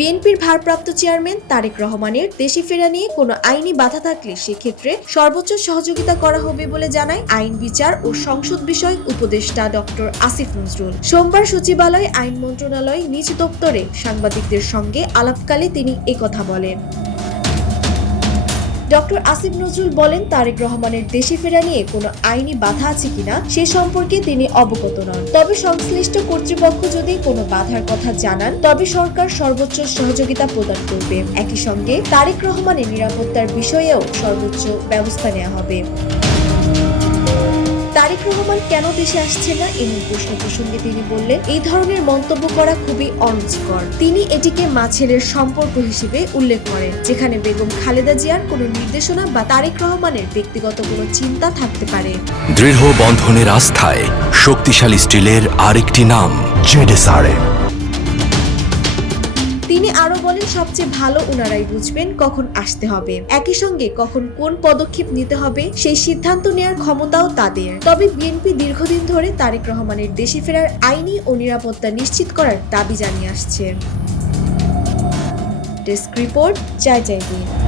বিএনপির ভারপ্রাপ্ত চেয়ারম্যান তারেক রহমানের দেশে ফেরা নিয়ে কোনো আইনি বাধা থাকলে সেক্ষেত্রে সর্বোচ্চ সহযোগিতা করা হবে বলে জানায় আইন বিচার ও সংসদ বিষয়ক উপদেষ্টা ডক্টর আসিফ নজরুল। সোমবার সচিবালয় আইন মন্ত্রণালয় নিজ দপ্তরে সাংবাদিকদের সঙ্গে আলাপকালে তিনি একথা বলেন। ডক্টর আসিফ নজরুল বলেন, তারেক রহমানের দেশে ফেরা নিয়ে কোনো আইনি বাধা আছে কিনা, সে সম্পর্কে তিনি অবগত নন। তবে সংশ্লিষ্ট কর্তৃপক্ষ যদি কোনো বাধার কথা জানান, তবে সরকার সর্বোচ্চ সহযোগিতা প্রদান করবে। একই সঙ্গে তারেক রহমানের নিরাপত্তার বিষয়েও সর্বোচ্চ ব্যবস্থা নেওয়া হবে। কেন দেশে আসছে না? এমন প্রশ্ন প্রসঙ্গে তিনি বললেন, এই ধরনের মন্তব্য করা খুবই অরুচিকর। তিনি এটিকে মা ছেলের সম্পর্ক হিসেবে উল্লেখ করেন, যেখানে বেগম খালেদা জিয়ার কোনো নির্দেশনা বা তারেক রহমানের ব্যক্তিগত কোনো চিন্তা থাকতে পারে। দৃঢ় বন্ধনের আস্থায় শক্তিশালী স্টিলের আরেকটি নাম, জেডেসআরএম। আরও বলেন, সবচেয়ে ভালো ওনারাই বুঝবেন কখন আসতে হবে। একই সঙ্গে কখন কোন পদক্ষেপ নিতে হবে, সেই সিদ্ধান্ত নেওয়ার ক্ষমতাও তাদের। তবে বিএনপি দীর্ঘদিন ধরে তারেক রহমানের দেশে ফেরার আইনি ও নিরাপত্তা নিশ্চিত করার দাবি জানিয়ে আসছে। ডেস্ক রিপোর্ট চাই চাই দিন